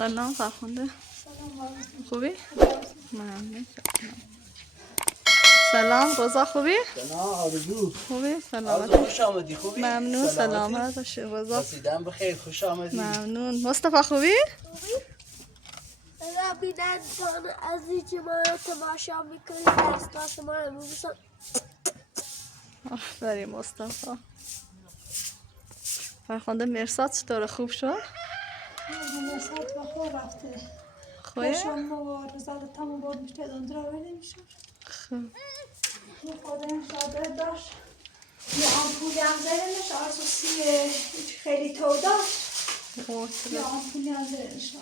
سلام فرخنده. سلام خوبی؟ ممنون. سلام رضا خوبی؟ سلام آرزو. خوبی؟ سلامت. خوش آمدی. خوبی؟ ممنون. سلامت باشی رضا. رسیدم بخیر. خوش آمدی. ممنون. مصطفی خوبی؟ بینندگان عزیز ما رو تماشا میکنید دستات ما رو میبوسم. آفرین مصطفی. فرخنده مرساد چطوره خوب شد؟ مرساد بخور رفته خوبه؟ داشتم و رزالتمو برد میشه دندرا نمیشه خوب. خودم شاده داشت یه آمپولی هم زیرش آسوسی خیلی تو داشت یه آمپولی هم زیرش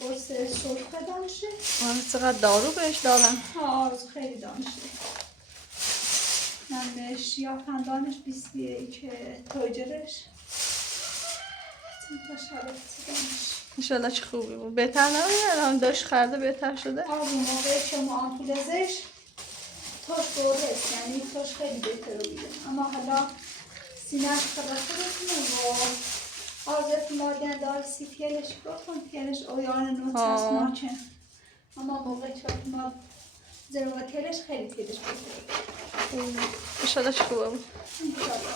قرص سرخه دانشه چقدر دارو بهش دادن؟ آرزو خیلی دانشه من شیافن دانش 21 توجرش تا شرفتی دانش انشالله چه خوبی بود. بهتر نبود الان داشت خرده بهتر شده؟ اون موقع شما آمپولزش توش برده یعنی توش خیلی بهتر بوده اما حالا سینه‌اش خدا خودتونه و آزت مادن دار سی پیلش بکن پیلش اویان نوت هست ناچن اما موقع چاک ما زرواتیلش خیلی پیلش بهتر انشالله چه خوبه بود. انشالله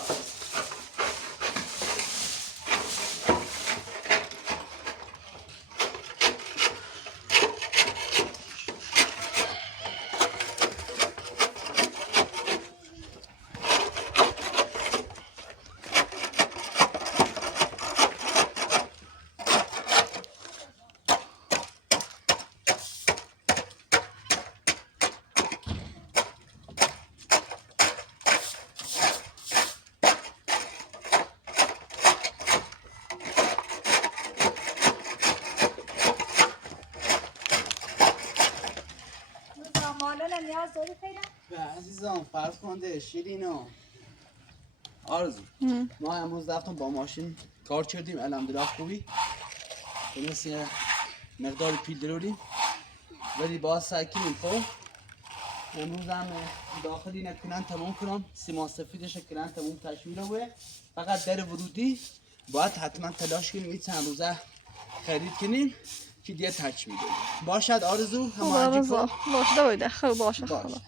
مالا نیاز داری پیدا؟ به عزیزم فرخنده شیرینو آرزو ما امروز رفتم با ماشین کار کردیم الحمدلله خوبی مثل یه مقدار پیل داریم ولی باز سعی کنیم خب امروز هم داخلی نکنن تمام کنم سیمان سفیدش کنن تمام تشمیل ہوئے فقط در ورودی باید حتما تلاش کنیم این چند روزه خرید کنیم که دیگه تکمیل باشد آرزو خوب رضا باشه دویده خوب باشه خدا.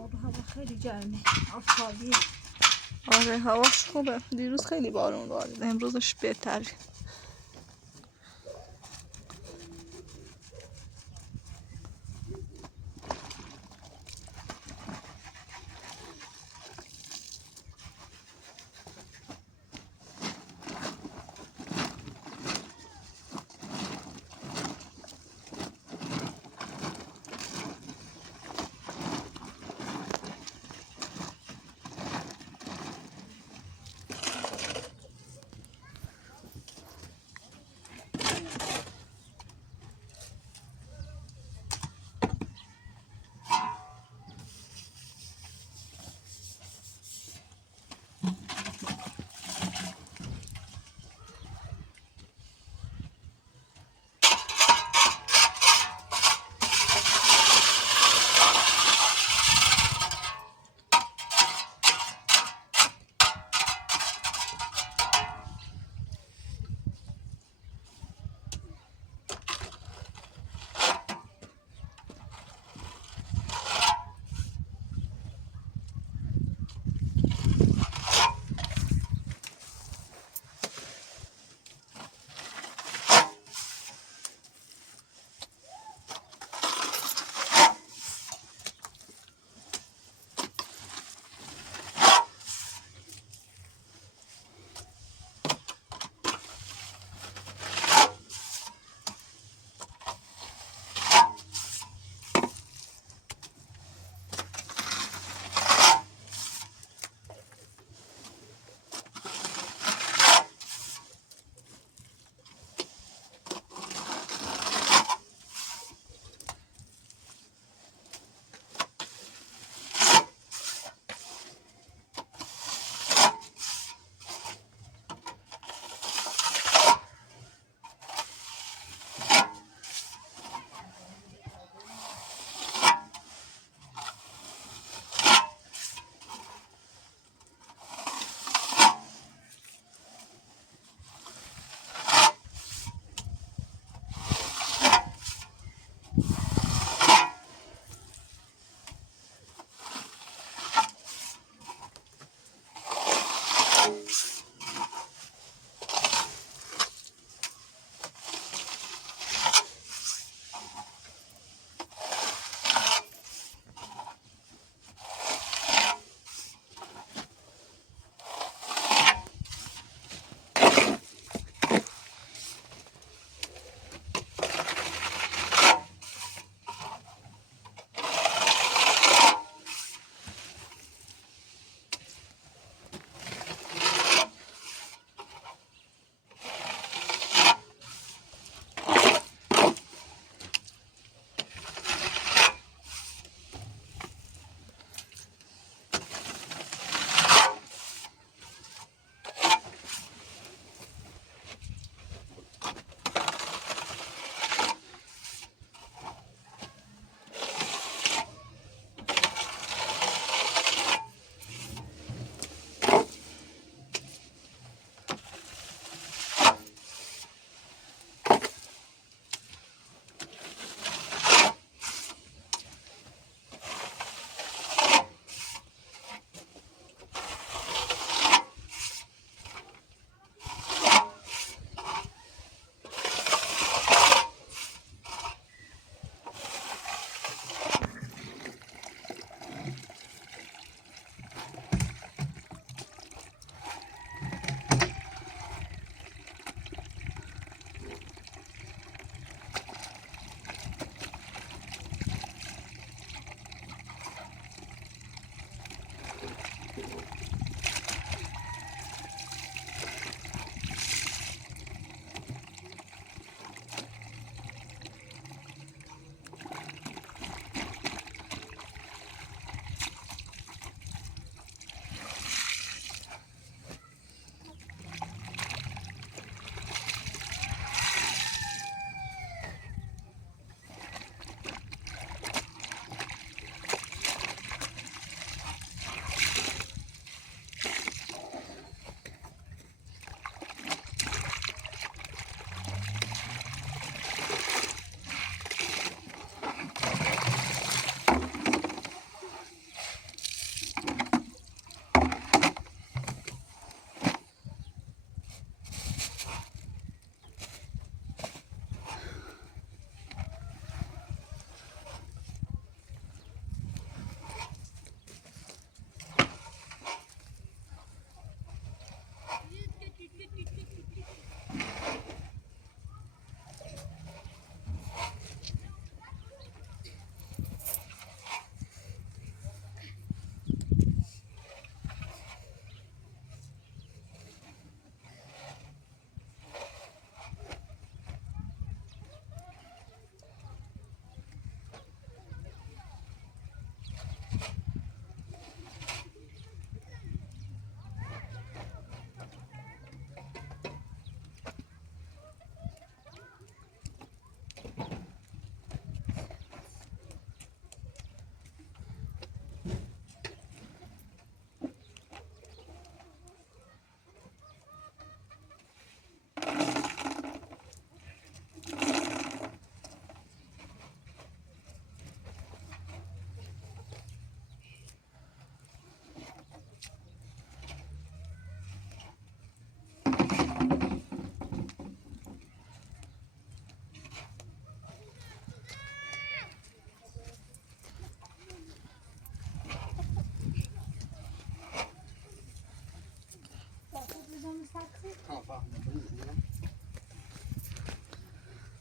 آب و هوا خیلی گرمه، آفتابیه. آره هواش خوبه. دیروز خیلی بارون بارید، امروزش بهتره.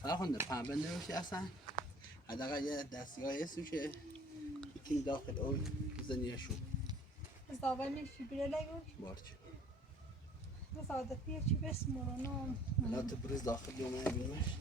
فرخنده پنبنده روشی اصلا حداقل یه دستگاه هست که یکی داخل او زنیشون از اول نیشی بیره لگو بارچ از عادتیه چی بسمونم لا تبرز داخل يومين بيمش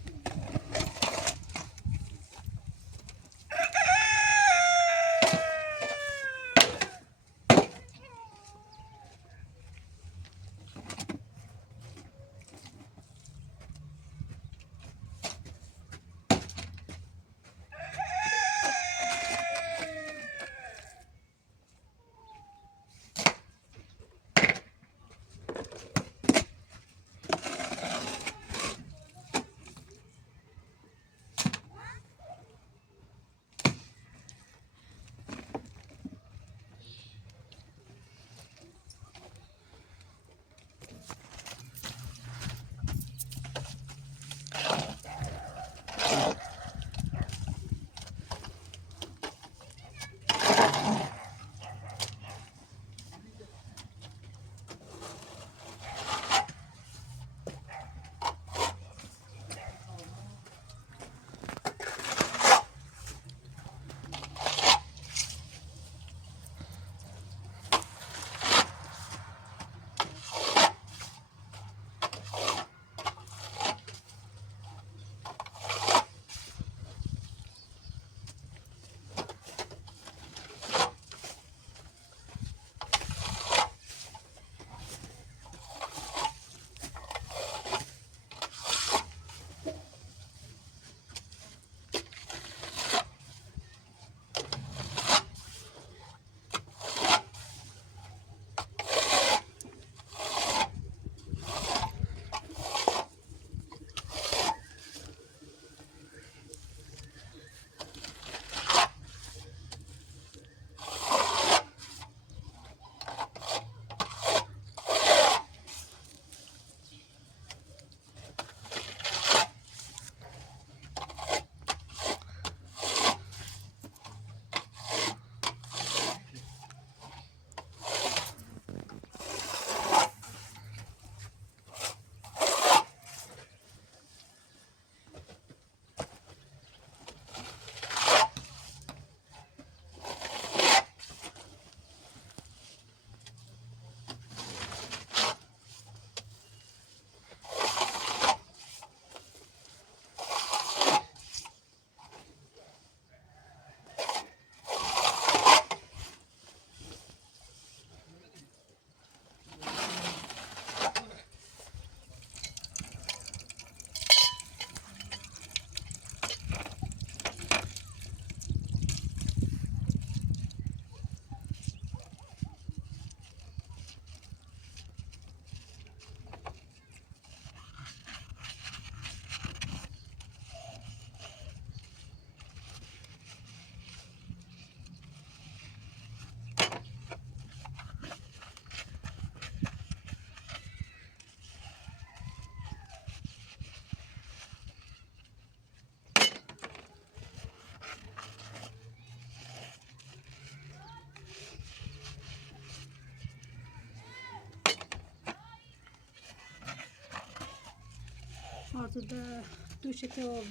آرزو به دوشه که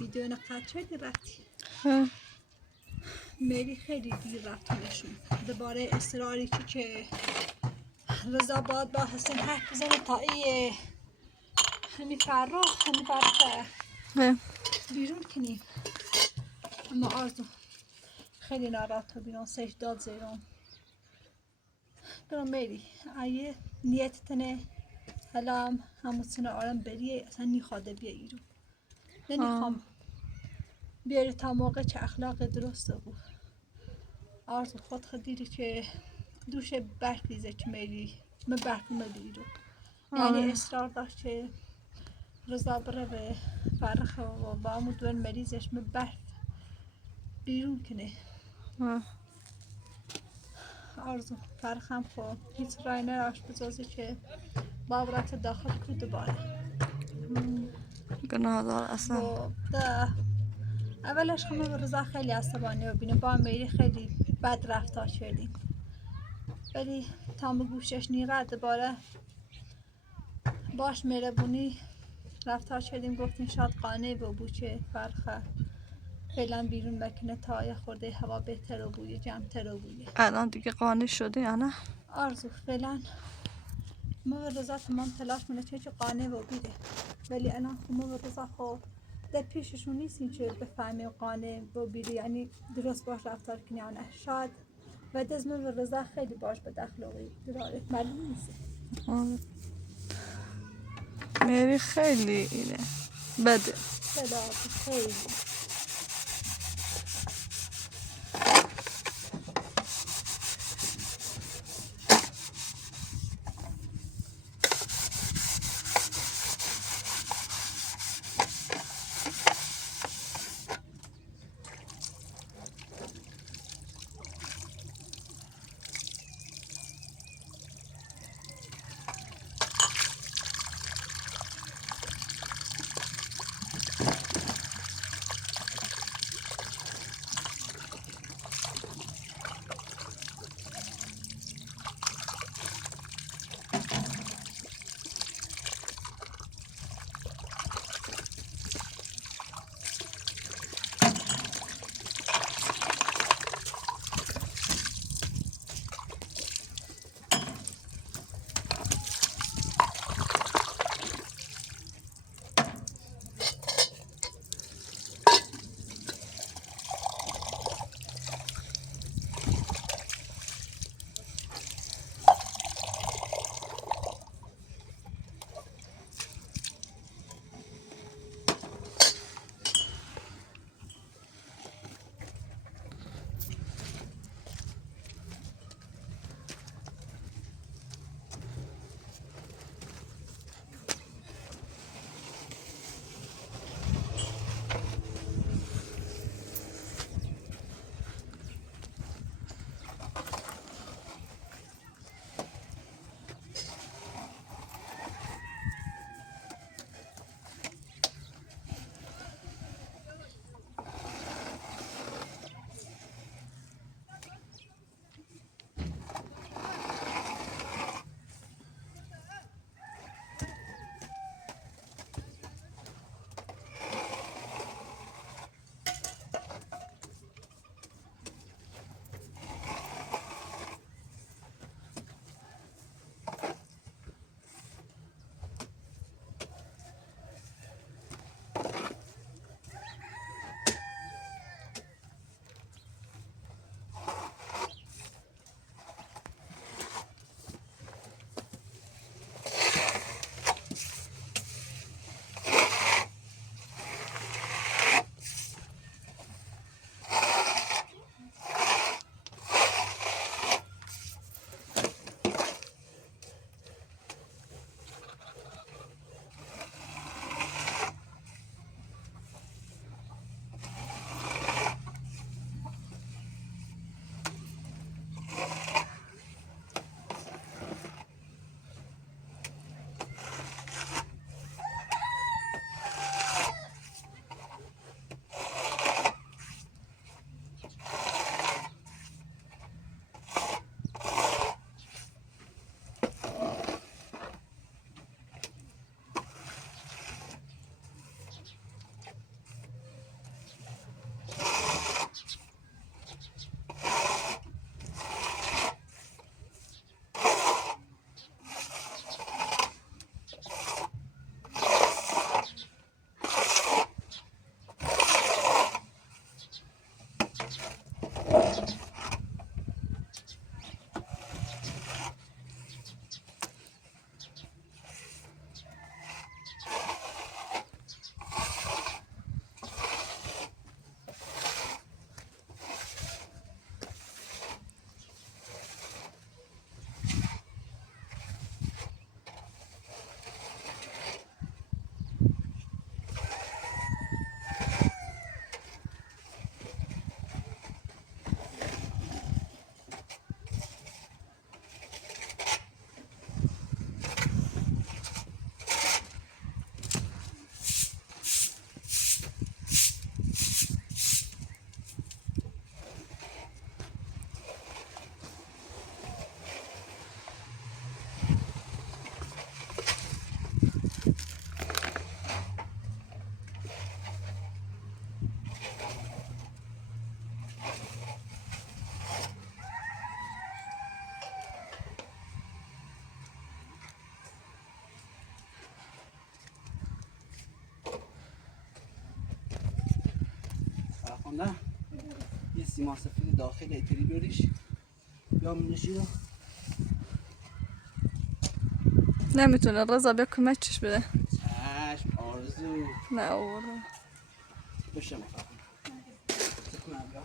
ویدیو نقد شدی رفتی میری خیلی دیر رفتنشون دوباره اصراری که رضا باید با حسین حرف بزنه تا ای همین فرخ بیرون کنیم اما آرزو خیلی ناراحت و بیرون سش داد زیرون برام میری ایه نیتتنه حالا همون سنه آرام بریه اصلا نیخواده بیا ایرون نمیخوام بیاری تا موقع چه اخلاق درسته بود آرزو خود خدیری که دوش برف ریزه که میری من برف میری یعنی اصرار داشت که رضا بره به فرخ و با همون دون مریضش من برف بیرون کنه آرزو فرخ هم خب هیچ رای نراش بزازه که باورت داخل کرده باره گناه دار اصلا اولش خب من رضا خیلی عصبانی و بینه با میری خیلی بد رفتار کردیم ولی تا گوشش نیقدر باره باش مهربونی رفتار کردیم گفتیم شاید قانع و بوچه فرخه فعلا بیرون بکنه تا یه خورده هوا بهتر و بوی جمعتر و بویه. الان دیگه قانع شده یا نه؟ آرزو فعلا ما و رضا تمام تلاش کنه چه قانع و بیره، ولی الان ما و رضا خب در پیششون نیستیم که بفهمی و قانع و بیره، یعنی درست باش رفتار کنی یا نه. شاید و دزمون و رضا خیلی باش به اخلاقی داره معلوم نیست. مری خیلی اینه بده. خیلی نه یه سیمان سفید داخل ایتری بریش یا منشی رو نمیتونه رضا بیا کمکش بده. چشم آرزو نه آورده بشم سکنم یا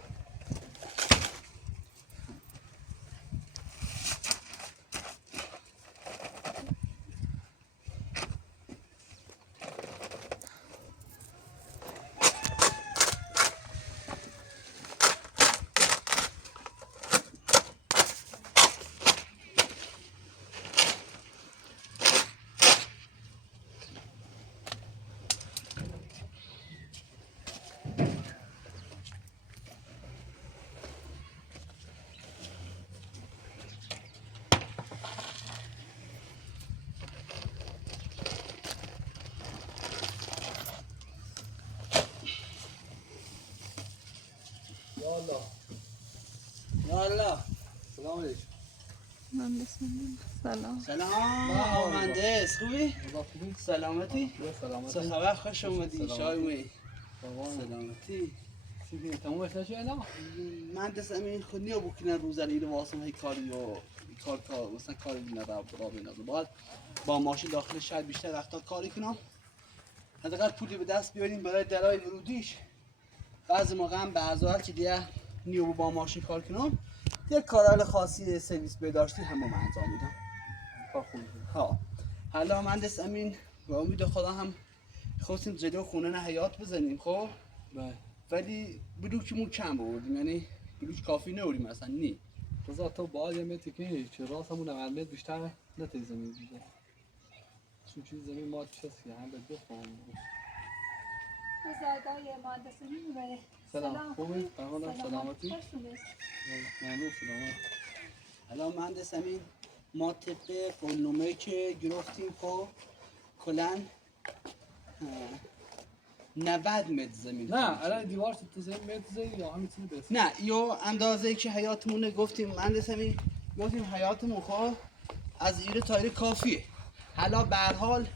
یالا یالا سلام علیکم من بسم الله. سلام. سلام مهندس خوبی؟ سلامتی؟ سلامتی. چه خبر خوش اومدی شای می سلام. سلامتی چیزی تمومش نشد الان؟ مهندس امین خود نیا بکنن روزانه رو واسم هی کاری و کار مثلا کاری نه را بینازم باید با ماشین داخل شهر بیشتر وقتا کاری کنم حداقل پولی به دست بیاریم برای درای ورودیش بعضی موقع هم به ازال که دیگه نیو با ماشین کار کنم دیگه کارال خاصی سرویس بهداشتی همه من انجام میدم کار خوبی. ها حالا مهندس امین با امید خدا هم خواستیم جلو خونه نه حیات بزنیم خب بله. ولی بلوکمون کم بردیم یعنی بلوک کافی نوریم اصلا نی رضا تو باید یه متر کنی که راست همون 90 متر بیشتر نتایی زمین بیده چون چیز زمین ما چسکی هم به دو خواهم بزرگای مهندسی میبره. سلام خوبی؟ فرمانم سلامتی؟ خوش اومدید. ممنون سلامت حالا مهندس امین ما طبق قولنامه که گرفتیم خب کلن 90 متر زمین نه الان دیوار تو زمین متر زمین یا همین چیزی برسه نه یا اندازه که حیاتمونه گفتیم مهندس امین گفتیم حیاتمون خب از ایره تا ایره کافیه حالا به هر حال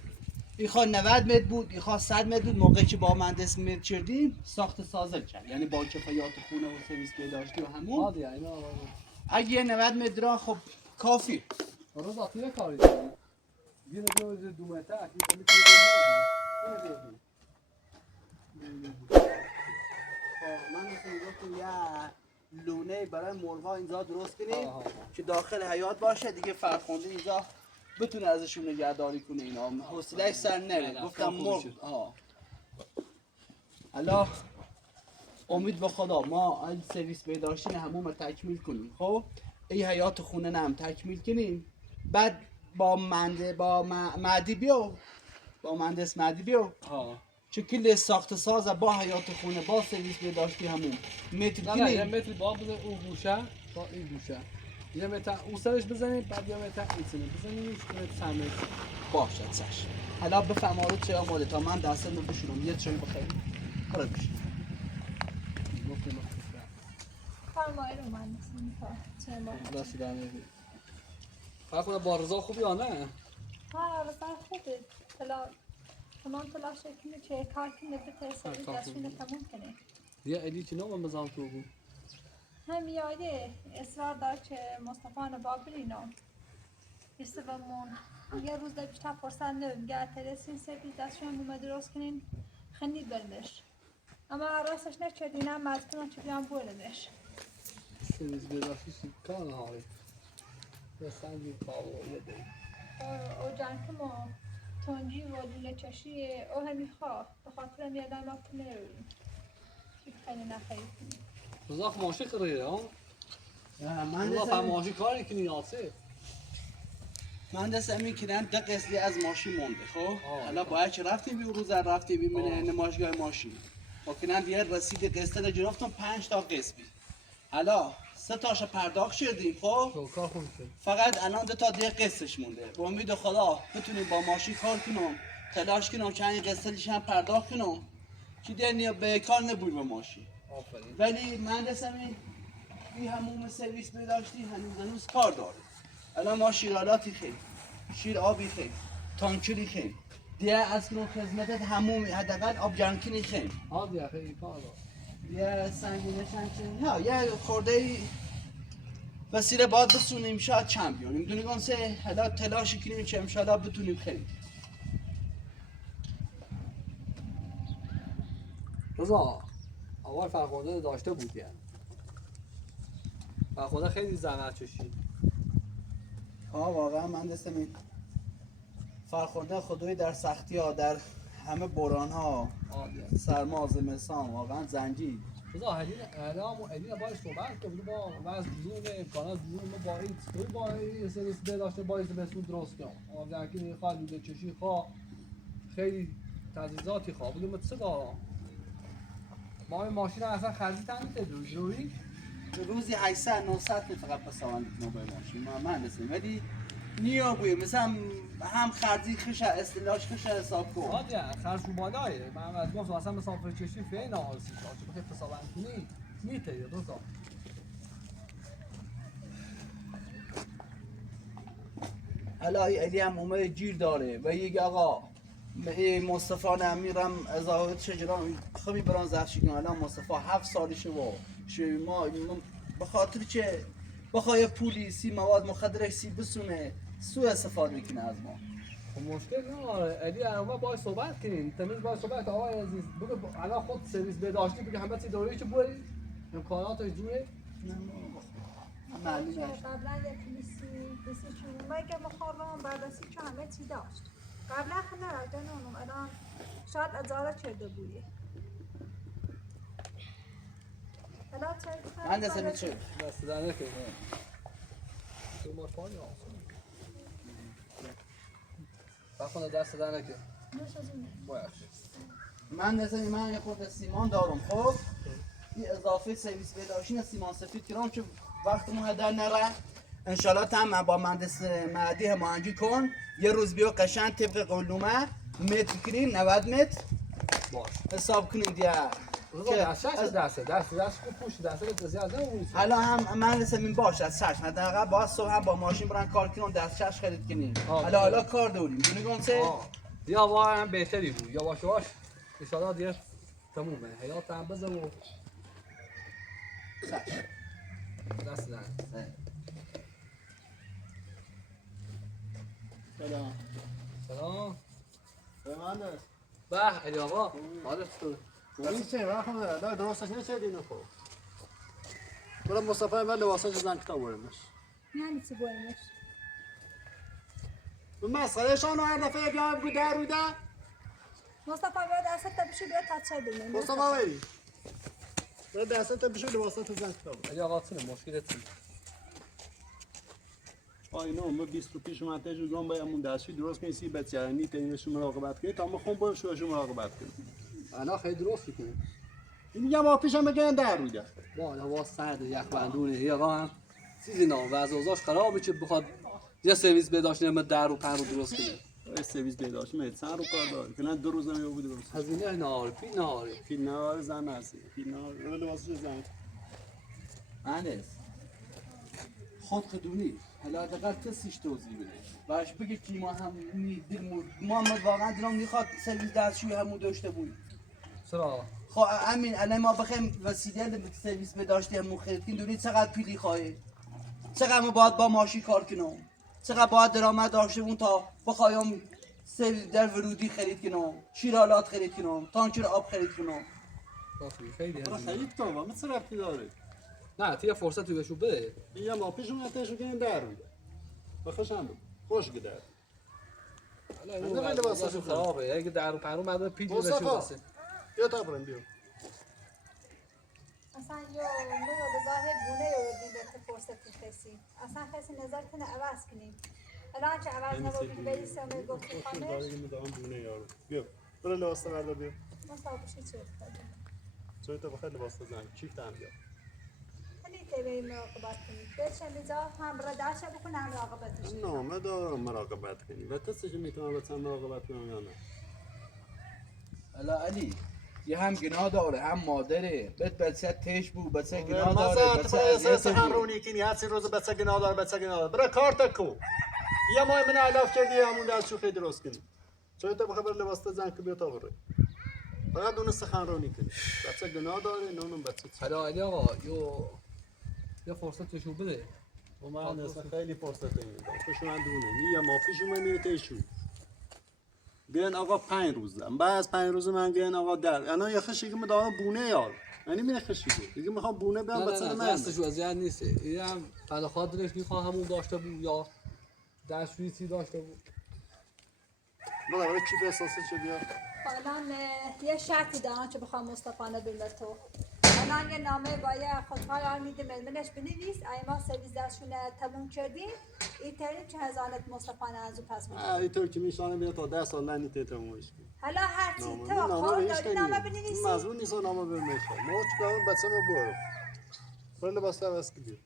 ایخواه 90 متر بود ایخواه 100 متر بود موقعی که با مهندس متر کردیم ساخت سازل کرد یعنی با کفایات خونه و سرویس بهداشتی و همون عادی اینا اگه 90 متر را خب کافی رضا تو یه کاری کنی بیا دو متر اکی کنی من گفتم یه لونه برای مرغا اینجا درست کنیم آها. که داخل حیات باشه دیگه فرخنده اینجا بتونه ازشون نگهداری کنه اینا حوصله‌اش سر نره نه، گفتم خوب مرغ شد. حالا امید به خدا ما این سرویس بهداشتی همون رو تکمیل کنیم خب این حیات خونه نه هم تکمیل کنیم بعد با مهدی بیا با مهندس مهدی بیا ها که کل ساخت ساز با حیات خونه با سرویس بهداشتی همون متر نه یه کنیم متر با بزن اون گوشه با این گوشه یه متر اون سرش بزنیم بعد یه متر این سرش بزنیم که سمت باشد چشم حالا بفهم آره چه آماده تا من دستم رو بشورم یه چایی بخیر کار بشه فرمایید رو مهندسی میخواه چه ما دستی در میاری فرق با رضا خوبی یا نه؟ ها رضا خوبه تمام تلاش کنه که کار کنه بهتر سری کار دستشون کنه. تموم کنه یه علی چی نام بزنم تو بگو هم یاده اصرار دار که مصطفی بابرینو استوامون یه روز در بیشتر فرصت نمیگه تلسین سری دستشون بومه درست کنین خندی بردش اما راستش نکردین هم مجبورم که بیام بردش سرویس بداشتی کار نهاری یه سنگی پاو یه دی او جنکم و تنجی و لوله چشی او همی خواه به خاطر میادم ما پول نرویم خیلی نخیلی رضا ماشی خریده ها؟ مهندس رضا فهم امین ماشی کاری کنی یاسه مهندس امین کنن ده قسطی از ماشین مونده خب آه. حالا باید که رفتیم بی روز رفتیم بی نمایشگاه ماشین با کنن دیگه رسید قسط رو گرفتم 5 تا قسطی حالا 3 تاشو پرداخت شدیم خب تو کار خوبی شد فقط الان 2 تا دیگه قسطش مونده با امید خدا بتونیم با ماشین کار کنم تلاش کنم که این قسطش هم پرداخت کنم که دیگه به کار نبود با ماشین آفرین ولی مهندس امین این همون سرویس بهداشتی هنوز کار داره الان ما شیرالاتی خیلی شیر آبی خیلی تانکری خیلی دیگه از کنون خدمتت همون حداقل آب جانکنی خیلی عادی خیلی کار دار یه سنگینشن که نه یه خورده وسیله باید بسونیم شاید چند بیاریم دونه گانسه حالا تلاش کنیم که امشالا بتونیم خرید رضا اول فرخنده داشته بودی فرخنده خیلی زحمت کشید واقعا من دستم این فرخنده خدایی در سختی ها در همه بوران ها سرما زمستان واقعا زنجیر رضا هدیه باید صحبت کنیم با وضع زون امکانات زون ما با این با این سرویس داشته باید زمستون درست کنم آمدن که خواه لوده چشی خواه خیلی تجهیزاتی خواه بودیم متصدا ما این ماشین اصلا خرجی تنید روی روزی 800 900 فقط پسوان کنم با ماشین من رسیم ولی نیا بوی مثلا هم خرجی خش اصطلاحش خش حساب کن آدیا خرج رو بالایه من از گفت اصلا مسافر کشی فعلا ناسی شد بخیر پسوان کنی میته یا دوتا الهی علی هم اومد جیر داره و یک آقا مصطفی امیرم اضافه شجران خمی بران زرشی کنه الان مصطفی 7 سالشه و ما به خاطر چه بخواه پولیسی مواد مخدره سی بسونه سوء استفاده کنه از ما خب مشکل نداره علی الان باید صحبت کنیم تمیز باید صحبت آقای عزیز بگو الان خود سرویس بداشتی بگه همه چی داره که بوری امکاناتش جوره معلومه قبلا یه پلیسی چون که بخوابم بررسی که همه چی داشت قبلا خیلی نرده نونم الان شاید ازاره کرده بودی الان چه من دستم چه دست دانه که تو ما پانی آسان بخونه دست دانه که باید من دستم من یه خورده سیمان دارم خب این اضافه سرویس بداشین سیمان سفید کرام چه وقت ما هدر نره انشالله تم با مهندس معدی هماهنگی کن یه روز بیا قشنگ طبق قولنامه متر کنیم 90 متر باش حساب کنیم دیگه دست خوب پوشی دست زیاده اون حالا هم من رسم باش از چشم حداقل باید صبح هم با ماشین برن کار کنیم دستچش خرید کنیم حالا کار داریم دونه گونسه یا واقعا بهتری بود یا باش ان شاء الله دیگه تمومه حیات هم بزن و دست دارم سلام مهندس به علی آقا حالت تو دستی چه راه کنه دا درستش نشه دینو خب برای مصطفی من لباسش زن کتاب بردمش یعنی چی بایمش؟ مسئله شانو هر دفعه بیام بگو در روی ده مصطفی بیاد دستت بشه بیاد تچه بینیم مصطفی بری برای دستت بشه لباسات زن کتاب علی آقا چونه مشکلت چیه اینو ما 20 رو پیش اومد تجربه گام بایمون دستشوی درست کنی سی بچه‌نی تینش مراقبت کنی تا ما خون بایم شوش مراقبت کنیم الان خیلی درست کنیم این میگم ما پیشم بگن در روی ده با هوا سرد یخ بندونه یا آقا هم چیزی نه وضع اوضاعش خرابه که بخواد یه سرویس بداشتیم ما در رو 5 رو درست کنیم سرویس بداشتیم متسن رو کار داره که نه 2 روز هم بوده درست هزینه نهار پی نهار فیل نهار زن هستی فیل نهار لباسش زن مهندس خود خدونی حالا حداقل تستش توضیح بده باش بگه که ما هم محمد واقعا دلم میخواد سرویس دستشوی همون داشته بود چرا خب همین الان ما بخوایم وسیله سرویس بداشته همون خرید کنیم دونید چقدر پیلی خواهی چقدر ما باید با ماشین کار کنم چقدر باید درآمد داشته اون تا بخوایم سرویس در ورودی خرید کنم شیرالات خرید کنم تانکر آب خرید کنم خیلی برای هزینه خرید کنم اما چه ربطی داره نه تو یه فرصتی بهشو بده یه ما پیش اومد تشو کنیم در روی بخشم خوش گدر الان این لباساشو خرابه اگه در رو پرو مدام پیج بشه مصطفی بیا تا بریم بیا اصلا یا نه به ظاهر گونه یا دیده که فرصت کسی اصلا کسی نظر کنه عوض کنیم الان چه عوض نبودی بری سمه گفتی خانش میدونم دونه یارو بیا برو لباس بردار بیا مصابش چه افتاده چون تو بخیر لباس بزن کیف هم بیا خیلی تبعی مراقبت کنید بچه میزا هم را درشه بکن هم مراقبتش نه دارم مراقبت کنی و تستش میتونم با مراقبت کنم یا نه حالا علی یه هم گناه داره هم مادره بچه تش بود بچه گناه داره بچه اذیت بود رونی کنی هر سی روز بچه گناه داره برای کار تکو یه ماه من علاف کردی همون دستشو خیلی درست کنی چون تو بخبر لباس زن که بیا تا بره باید اون سخنرانی کنی بچه گناه داره نونم بچه حالا علی آقا یه فرصتشو بده و من اصلا خیلی فرصت این میدم خوشو من دونه میگم ما پیشو من میره تیشون بیان آقا 5 روزم بعد از 5 روز من گن آقا در انا یه خشی که مدام بونه یار یعنی میره خشی دیگه میخوام بونه بیام بچه من دستشو از یاد نیست این هم فدا خاطرش میخوام همون داشته بود یا دستشویی داشته بود بابا برای چی به اساسه چه بیا الان یه شرطی دارم که بخوام مصطفانه بده تو الان یه نامه با یه خودکار میده ململش بنویس ما سرویس دستشون تموم کردیم اینترنت چه هزانت مصطفانه از اون پس میشه اینطور که میشانه بیا تا 10 سال ننی تمومش کن حالا هرچی نامه تو خود بهش داری نامه بنویسی مضمون نیست نامه بمیشه ما چیکار بچه ما برو برو لباس عوض کی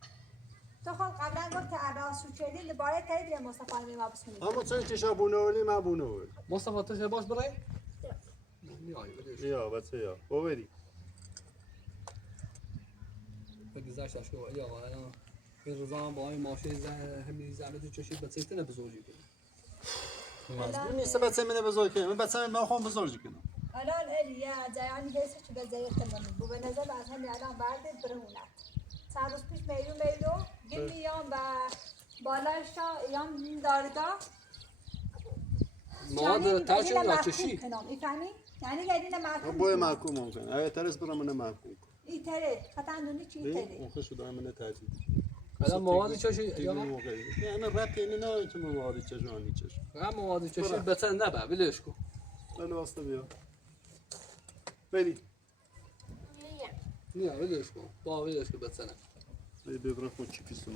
تو خود قبلا گفت عراس رو کردی لباره تایی بیا مصطفانه می مابس کنید اما چون چشا بونه ولی من بونه ولی مصطفی تو باش برای میای بدش یا بچه یا ببری بگذشتش که علی آقا الان این روزا هم با این ماشه همین زحمت چشید بچه تنه بزرگی کنه مضمون نیست بچه منه بزرگ کنم من بچه من خواهم بزرگی کنم الان الیه جایانی هست که به زیر تمام بو به نظر از همین الان برده برهونت چند روز پیش میلو گل میام و بالایش ایام دارگاه مواد ترچه یا چشی میفهمی؟ یعنی گرین محکوم بوی محکوم ممکن اگه ترس برام من محکوم کن این تره خطن دونی چی ببین تره اون خوش دارم من ترجیح الان مواد چشی یا نه انا ربط اینه نه تو مواد چشانی چش هم مواد چشی بهتر نبا ولش کن ولی واسه بیا بری نه ولش کن با ولش کن بهتر ببرم خود چی پیستون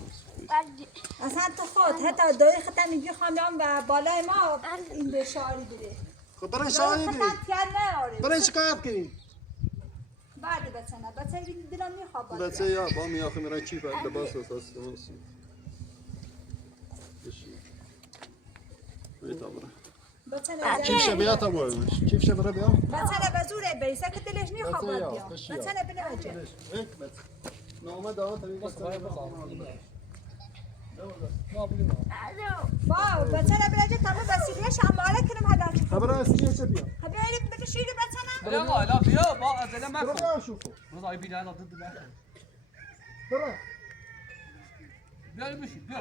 اصلا تو خود حتی دوی خطن میگی خواهم و بالای ما این به شعاری بره خب برای شاهی بری خطن تیار نه برای شکایت کنی بعد بچه بینی دلم میخواب بچه یا با می آخه میرن چی باید لباس اساس درست بشی بیتا برای کیف شبیه تا باید کیف شبیه بیا بچه بزوره بریسه که دلش میخواب بچه یا بیا خشیا بچه بنویجه نامه دارم تا میگه با بچه بنویجه تا من بسیریش اماره کنم هدایت خبر اصلیه چه بیا خب یعنی بده شیر بچه بیا آقا الان بیا با ازله برو مکن بیا شوفو روز آی بیرون ضد بکن برو بیا بشی بیا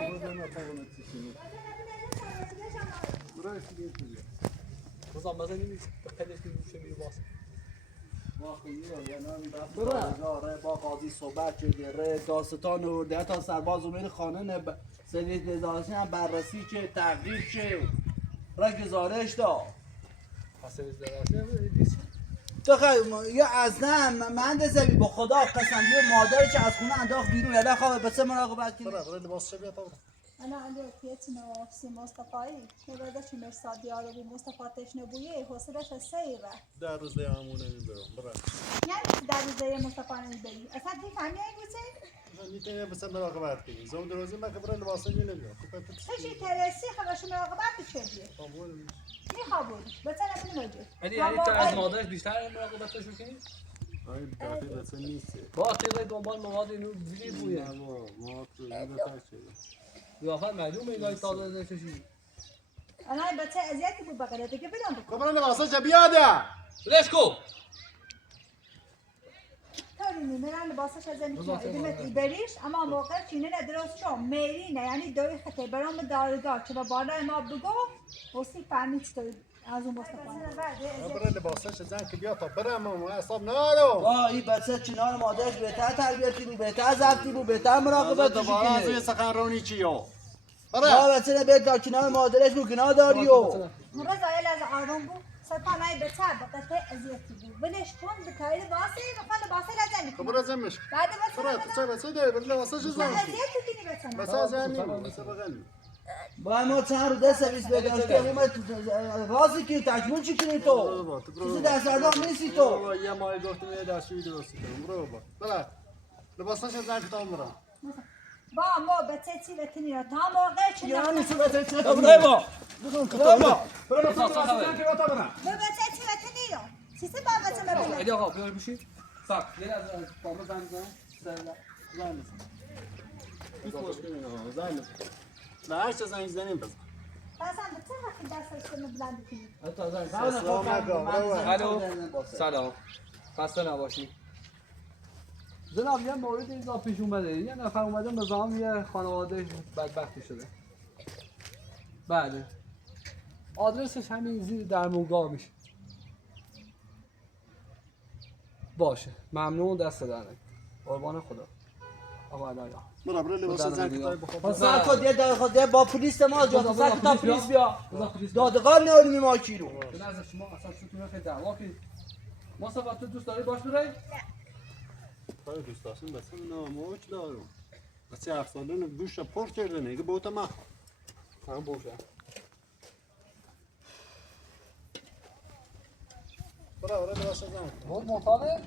برو اصلیه چه بیا روز آن بزنی نیست پدش میشه میره باز ره با قاضی صحبت شده ره داستان ورده حتی سرباز امید خانه سریت نظارتی هم بررسی که تغییر شه را گزارش دا پس از تو خیلی یا از نه مهندس بی با خدا قسم بیا مادرش از خونه انداخت بیرون یلا خواه بسه مراقبت کنی برو لباس چه بیا تا انا عندي كيتنا سي مصطفى نبدا مرصاد يارو مصطفى تشنبويه حوصلش السيرة در روز دیامونه میبرم برو يعني در زي مصطفى نبي اصلا تفهمي ايه بيصير میتونی بسه مراقبت کنی زوم دروازه من که برای لباسه نمیاد هشي ترسي خلاص مراقبات بتشدي میخوابون بس انا بنوجه یعنی تو از مادرش بیشتر مراقبتشو کنی آره دقیق بسه نیست با تیغ دنبال مواد اینو دیگه بویه ما تو اینو تا شده قیافت معلومه اینای ساده چشی انا بس ازيتي بو بغلتك بدون بكم برای لباسه چه بیاده ولش کن توري میرن لباسش از ادمت ایبریش اما موقع چینه ندرست شو میرینه یعنی دوی خطه برام دارگاه که با بالای ما بگو وسی فهمید تو از اون مصطفی برای لباسه چه زن که بیا تا برم ما اصاب نارو با این بچه چنان مادرش بهتر تربیتی بود بهتر زفتی بود بهتر مراقبتش از کنی سخنرانی چیو با بچه نبید تا کنار مادرش بود گناه داری و مرة زایل از آروم بود سپانای بچه بقیه ازیتی بود ولش کن به کاری باسی بخواد باسی لازم خبر ازم مش بعد برای بچه بچه داری برای لباسه چه زن ازیتی کنی بچه بس از همین بس بغل با ما چند رو دست سرویس بداشت که ما غازی که تکمون چی کنی تو کسی دست اردام نیستی تو یه ماه گفتم یه دستشویی درست کنم برو بابا برای لباسه چه زن کتاب برم با ما بچه چی بتنی را تا موقع چی یعنی چه بچه چه برای ما بگم کتاب برای اصلا خبر که تا برم به بچه چی بتنی را چیزی با بچه مبینه علی آقا بیا بشی ساک یه از بابا زنگ زن نه هر چه زنگ زنیم بزن سلام خسته نباشی. جناب یه مورد اینجا پیش اومده، یه نفر اومده نظام یه خانواده بدبختی شده. بله آدرسش همین زیر در موگاه میشه. باشه ممنون، دست در نکنه. قربان خدا. آقا علایا برابر لباس زنگ سرکو ده با پلیس ما جا سرکو تا پلیس بیا دادگاه نارمی ما کی رو به نظر شما اصلا ستون خیلی دعوا که ما تو دوست داری باش برای؟ خیلی دوست داشتم بس نه موج دارم. بس 7 ساله گوش پر کرده نه که بوتا ما. هم باشه. برابر لباس زنگ. بود معتاده؟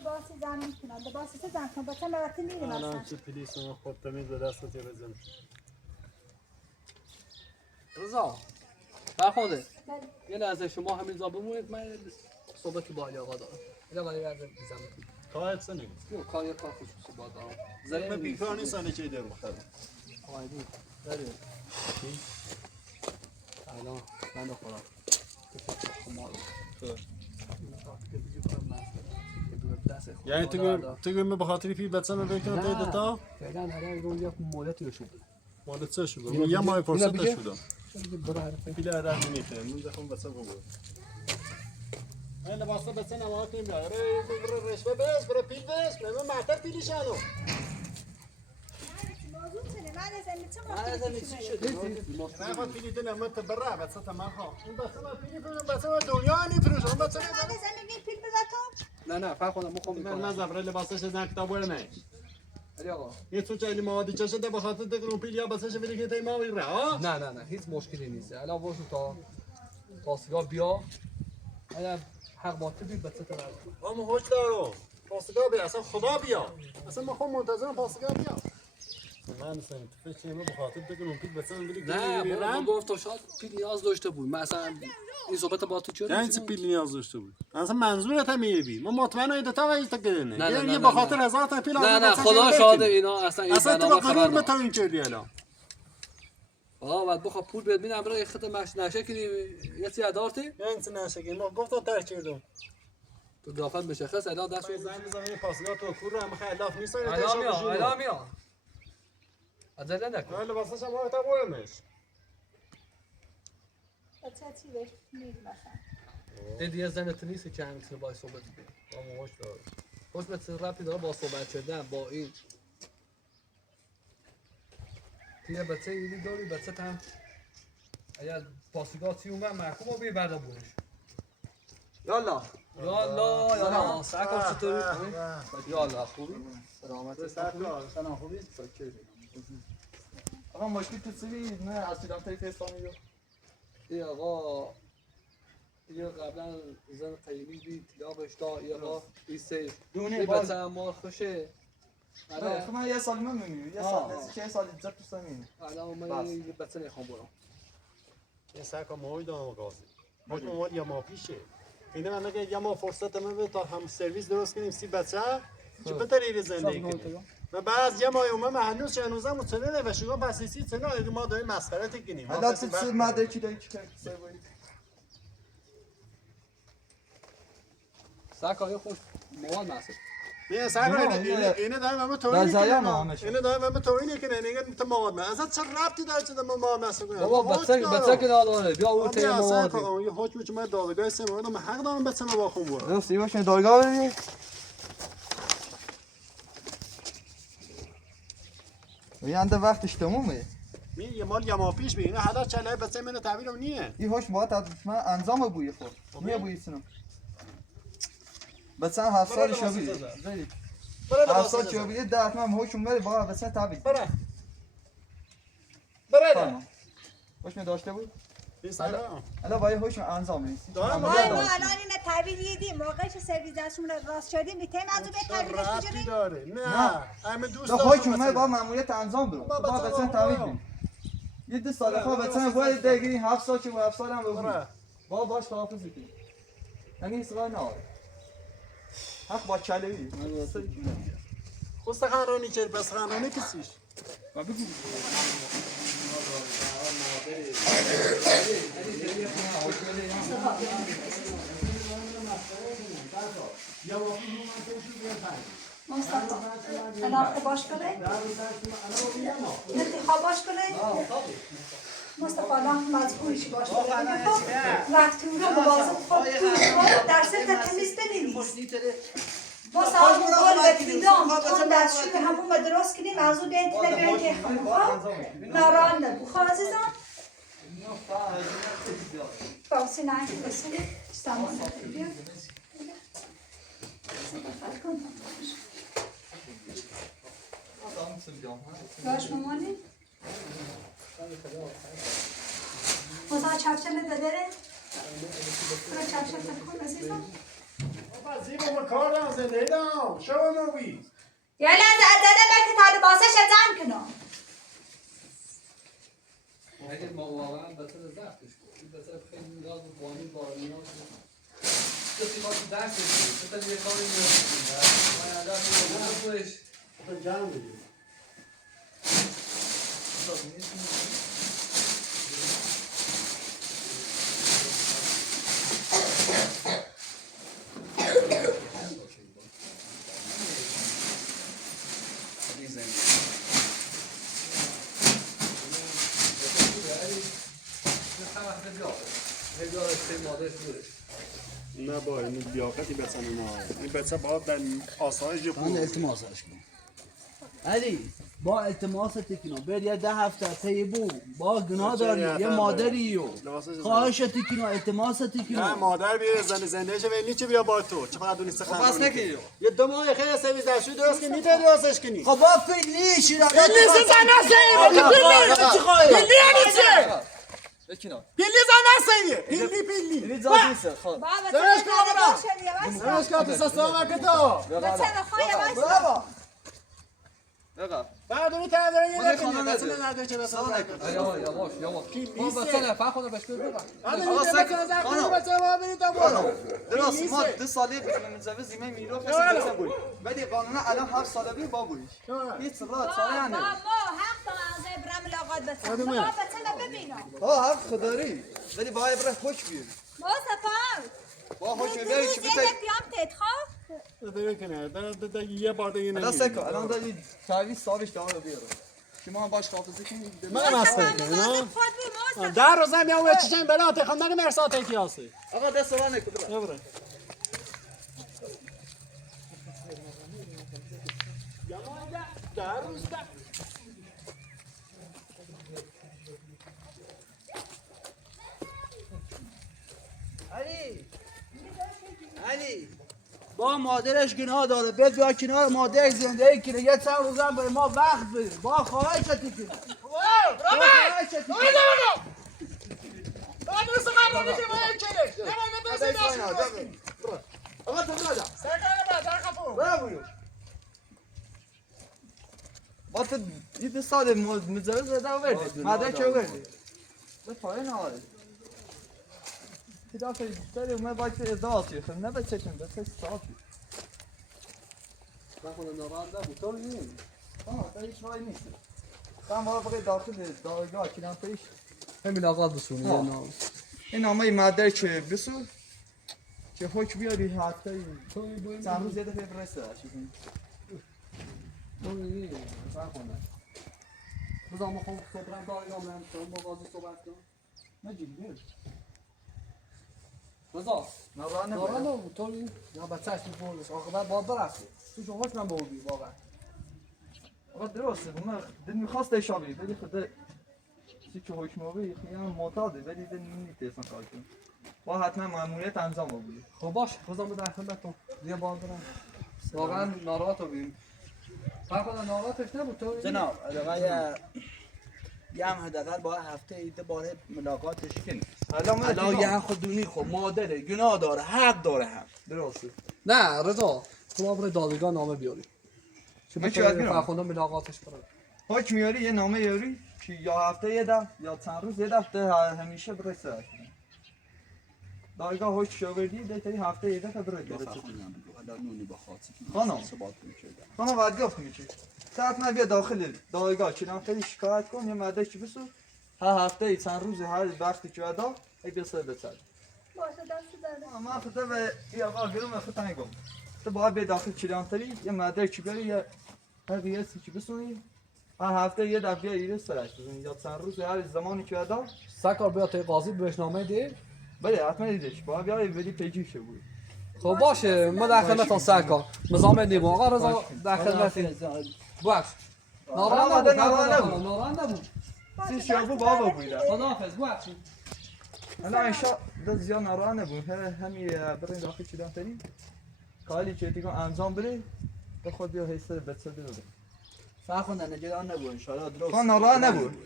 لباسی زن میتونم لباسی چه زن کنم بچه مرتی میریم الان اصلا چه پلیس ما خود تمیز به دستت بزنم. رضا برخونده یه لحظه شما همینجا بمونید، من صحبتی با علی آقا دارم. اینا ولی برد بزنم قاعد سنگ. یه کار خصوصی با دارم. من بیکار نیستم چه در بخدم. آیدی داره الان من خودم یعنی تو گویم به خاطر پی بچه‌م بکنم تا دتا؟ فعلا هر رو یک مولتی رو شده. مالت چه شد؟ یه ماه فرصت شد. برای حرف پیله هر نمی‌کنه. من دفعه بچه رو بود. این لباس بچه نماز کنیم بیاره. برای رشوه بس، برای پیل بس. من معتر پیلیشانو. نه خود پیلیت نمت برای بچه تمام خواهم. اون بچه من پیلی کنم بچه من دنیا نیفروشم. بچه نه فرق کنم میخوام من زبره لباسش زن کتاب نه. علی آقا یه تو چالی موادی چه شده به خاطر دکرون پیلیا بسش بری که تای ما میره ها؟ نه هیچ مشکلی نیست. الان واسه تا سیگار بیا. اگر حق باطل بی بچه تو رد. ما هوش دارم. پاسگاه بیا اصلا خدا بیا. اصلا ما خود منتظرم پاسگاه بیا. من مثلا تو فکر به خاطر دکرون پیل بچه من بری که نه گفت تو شاید پیل نیاز داشته بود. مثلا این صحبت با تو چیه؟ یعنی چه پیل نیاز داشته بود؟ اصلا منظورت همینه بی. ما مطمئن ایده تا ولی تا گرنه. نه یه به خاطر هزار تا پیل نه خدا شاهد اینا اصلا این برنامه خبر نداره. اصلا تو این کردی الان. بعد بخوام پول بد میدم برای خط مش نشه که یه چیز دارتی؟ یعنی چه نشه که ما گفتم ترک کردم. تو دافت مشخص الان دست زنگ بزنید پاسگاه تو کور هم خلاف نیست. الان میاد. عجله نکن. ولی واسه شما تا قولمش. بچه چی بهش میگی مثلا دیدی زنت نیست که همین با صحبت کنی. ما خوش داره. خوش به رفتی داره با صحبت کردن با این. یه بچه ایدی داری بچه هم اگر پاسگاه سی اومد محکوم رو بی برده بونش. یالا سرکار چطوری؟ یالا خوبی؟ سلامت سلام خوبی؟ آقا مشکل تو سیبی نه از پیدام تایی فستانی رو ای آقا یه قبلا زن قیمی بید تیابش دا ای آقا ای سیف دونه بچه هم مال خوشه خب من یه سالی من میمیرم یه سال نزدیک یه سال اینجا دوست دارم الان من یه بچه نخوام برم یه سرکار ماهی دارم قاضی باش مواد یا ما پیشه اینه من اگه یا ما فرصت من به تا هم سرویس درست کنیم سی بچه چه بهتری زندگی کنیم و بعد یه ماه اومد هنوز هنوزم متونه و شما بسیسی چنا اگه ما داریم مسخره کنیم حالا چه مدرکی داری چیکار کنی سرکار خوش مواد محسوب نه سرکار اینه دارم من تو اینه دارم من تو اینه که نگه تو مواد من اصلا چه ربطی داره چه ما محسوب کنم بابا بچه که نداره بیا اون تیم مواد یه حکم چه من دادگاه سه مواد من حق دارم بچه ما با خون برم راستی باشه دادگاه بریم یعنی وقتش تمومه یه مال یه ماه پیش بینه حالا چلای بچه من تعبیرم نیه این هوش ما من انجام بوی خود نیه بوی سنم بچه 7 سال شبیه 7 سال شبیه ده من هوشم بره بالا بچه تعبیر بره هوش می داشته بود این سالا الان باید هوشم انجام میدی دارم الان اینه تعبیر دیدیم موقعش سرویس دستمون راست شدیم میتیم از اون به تعبیرش بجوریم داره نه همه دوست دارم هوشم با ماموریت انجام برم با بچه تعبیر بیم یه دو سال خواه بچه باید دیگه 7 سال که 7 سال هم بگیم با باش خداحافظ بکنیم یعنی این سوال نه حق با چلوی خوست خانرانی چه بس خانرانی کسیش و بگو مصطفى انا باش کنه انتخاب باش کنه مصطفى الان مجبوریش باش کنه وقتی اون رو مواظب خود درس تمیز بنویس ما ساعت مقال و پیدام تون دستشوی همون ما درست کنیم از اون بیاین تیده بیاین که خموخا ناران نبو خواه عزیزان باسی نهی بسید سامان بیا صدفت کن باش مامانی مزا چفچه بداره برای چفچه کن عزیزان زیبا ما کار دارم زنده دارم شما نوید یه لحظه اداره بکن تا ده باسه شدن کنم اگه ما واقعا بطر زفتش کنیم بطر خیلی نیاز به بانی نیاز کسی خواهد درس کنیم بطر یه کاری نیاز کنیم باید درس کنیم تو جمع بگیم نه با این لیاقتی بسن اونا این بچه باید در آسایش من خوب التماسش کنم علی با التماست کنم بر یه 10 هفته طیبو با گناه داری یه مادری و خواهشت کنم التماست نه کنم مادر بیاره زنده شه ولی چه بیا با تو چه فقط دونسته خبر بس نکنی یه دو ماه خیلی سرویس دستشوی درست که میتونی درستش کنی خب با فیلی شیرا پیلی زن نسیه پیلی زن نسیه پیلی پیلی زاد نیست خب بابا درست تو کن آقا. شدی یواش درست که تو سلام کتا بچه بخواه یواش برافو بردونی ترداری یه خدا نکنی خانم بسونه نده. نداره چه بسونه نکنی یواش ما بطر نفر خونه بشکر ببر آقا سکر خانم بچه ما برید تا درست ما 2 ساله بدون مجوز زمین میرو کسی بود ولی قانونا الان 7 ساله بی بابویش هیچ راه چاره بابا نه حق دارم از ابرم ملاقات بسن بابا بچه ببینم ها حق خداری ولی با ابره خوش بیاری مصطفی با خوش روز بیاری چی یه بتای پیام تدخواه بده کنه یه بار دیگه الان نمیگه سکو الان داری تعویض صاحبش داره بیاره شما باش حافظی کنید من مسته کنه نه خود بی مصطفی در روزم یا اوه چیچن بلاته خب نگه مرساته کیاسه آقا دست سوال نکن ببره در روز علی با مادرش گناه داره بیاد بیا کنار مادرش زندگی کنه یه چند روزم به ما وقت بده با خواهشت کنه آقا تو برادر با تو یه 2 سال مجوز زده آوردی مادر چه آوردی به پایین آوردی خدا فرستاده اومد باید ازدواج کنه خب نه بچه کن بچه صافی من خونه ناراحت نبود تو نیم تا هیچ راهی نیست من باید بقیه داخل دارگاه کنم پیش همین آقا بسونی یه نام این نامه مادر چه بسو که حکم بیاری حتی چند روز یه دفعه برسه تو نیم من خونه بذار ما خود صبرم دارگاه من کنم با قاضی صحبت کنم نه جیگر بذار ناراه ناراحت نبود نبود تو نیم یا بچهش تو بولش آقا باید برفتی تو شما حکم بودی واقعا آقا درسته من دل میخواست اشابی ولی خدا چی که حکم آوری خیلی معتاده ولی دل نمیتونستم کار کنم با حتما مأموریت انجام آوری خب باش بذار من در خدمتتون یه بار برم واقعا ناراحت رو ببین من خودم ناراحتش نبود تو جناب یه هم حداقل با هفته ایده باره ملاقاتش کنیم الان یه خودونی خب مادره گناه داره حق داره هم درسته نه رضا تو ما برای دادگاه نامه بیاری چه من چی باید بیارم؟ فرخنده ملاقاتش برم حکم میاری یه نامه یاری که یا هفته یه دفعه یا چند روز یه دفعه همیشه برسه دارگاه حکم آوردی دیگه هفته یه دفعه برسه خانم خانم باید گفت میشه طرف من بیا داخل دارگاه چنان خیلی شکایت کن یه مدرک بسو هر هفته ای چند روزی هر وقتی که ودا ای بسر بچد باشه دست داره. ما خدا به ای آقا گرم خود تنگم تو باید به داخل چیلانتری یه مدرک چی بری یه هر قیاسی چی بسونی هر هفته یه دفعه ایره سرش بزنی یا چند روزی هر زمانی که ودا سکار بیا توی قاضی بهشنامه دی. بله حتما دیدش باید بیایی بدی پیجیشه بود خب باشه ما در خدمتتون سکار مزامه نیمو آقا رضا در خدمتتون باش ناراحت نبود سی شیابو بابا بوده خداحافظ باش انا انشا ده زیاد ناراحت نبود همین برین داخل چیلانتری کاری که دیگه انجام بده به خود بیا حیث بچه بده فرخنده نگران نبود انشالله درست خان ناراحت نبود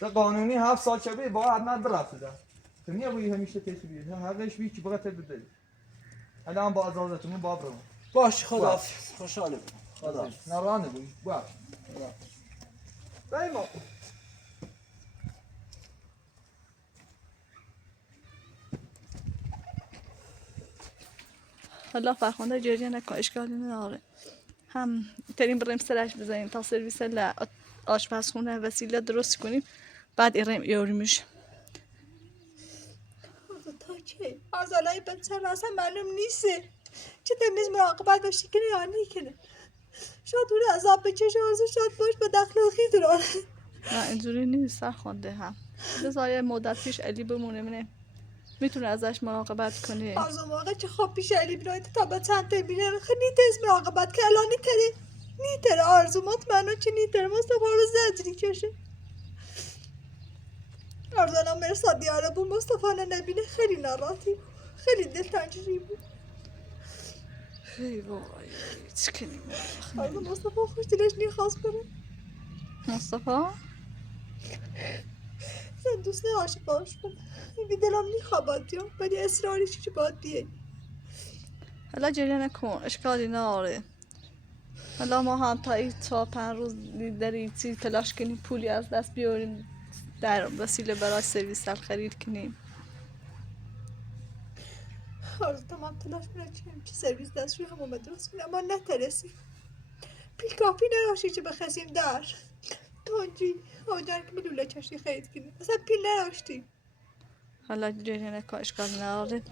ده قانونی 7 سال چه بی با حتما برفته ده تو نیه بوی همیشه پیش بید هر ویش بی که بغت بده الان با ازازتون با برو باش خدا خوشحالم خدا ناراحت نبود باش دایما حالا فرخنده جریه نکن اشکالی نداره هم ترین بریم سرش بزنیم تا سرویس آشپزخونه وسیله درست کنیم بعد ایریم یوریمش تا چه؟ آزالای بچه اصلا معلوم نیسته چه تمیز مراقبت باشی کنه یا نیکنه شاید اون عذاب بچشه و شاید باش با دخل و خیلی داره نه اینجوری نیست فرخنده هم بذار یه مدت پیش علی بمونه میتونه ازش مراقبت کنه از اون موقع چه خواب پیش علی براید تا به چند تا بیرن خیلی نیتز مراقبت که الان نیتره آرزو مطمئنه چه نیتره مصطفی رو زجری کشه آرزو الان مرسا دیاره بود مصطفی نبینه خیلی ناراحتی بود خیلی دلتنجی بود ای وای چی کنیم آرزو مصطفی خوش دلش نیخواست بره مصطفی زن دوست نهاشه باش کنه این دلم نیخوابد یا ولی اصراری چی باید بیه حالا جریه نکن اشکالی نداره حالا ما هم تا این 4-5 روز در این چیز تلاش کنیم پولی از دست بیاریم در وسیله برای سرویس خرید کنیم آرزو تمام تلاش میرم چه سرویس دست روی همون درست کنیم اما نترسیم پیل کافی نراشی چه بخسیم در تونجی آجان که بلوله چشی خرید کنیم اصلا پیل نراشتیم حالا جریه نکن اشکالی نداره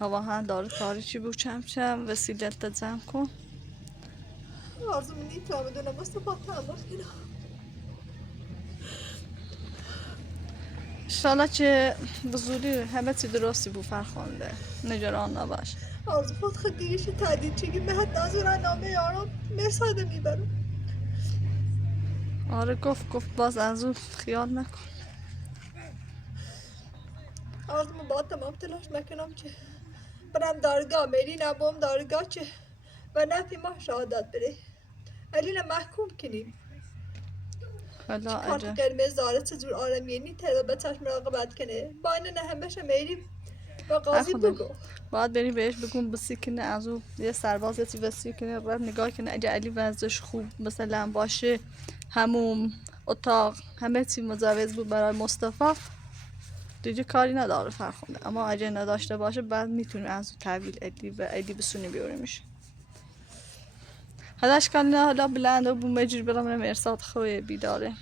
هوا هم داره تاریچی بود چم وسیله تا جمع کن آرزو نیتونم دونم مصطفی تمام خیلی انشالله که بزودی همه چی درستی بود فرخنده نگران نباش آرزو خود خدیگش تردید چگی به حد نظر نامه یارم مرساده میبرم آره گفت باز از اون خیال نکن آرزو من با تمام تلاش میکنم که برم دارگاه میری نبوم دارگاه چه و نفی ما شهادت بره علینا محکوم کنیم حالا کارت اجا قرمز داره چجور آرامیه نیتر و به چشم مراقبت کنه با اینه نه هم بشه میریم و قاضی خدا. بگو باید بری بهش بگون بسی کنه از اون یه سرباز یه وسی کنه بعد نگاه کنه اگه علی وضعش خوب مثلا باشه هموم اتاق همه چی مجوز بود برای مصطفی دیگه کاری نداره فرخنده اما اگه نداشته باشه بعد میتونه از اون تحویل علی بسونی بیاریمش حالا اشکال نه حالا بلند و بو مجور برام ارساد خوی بیداره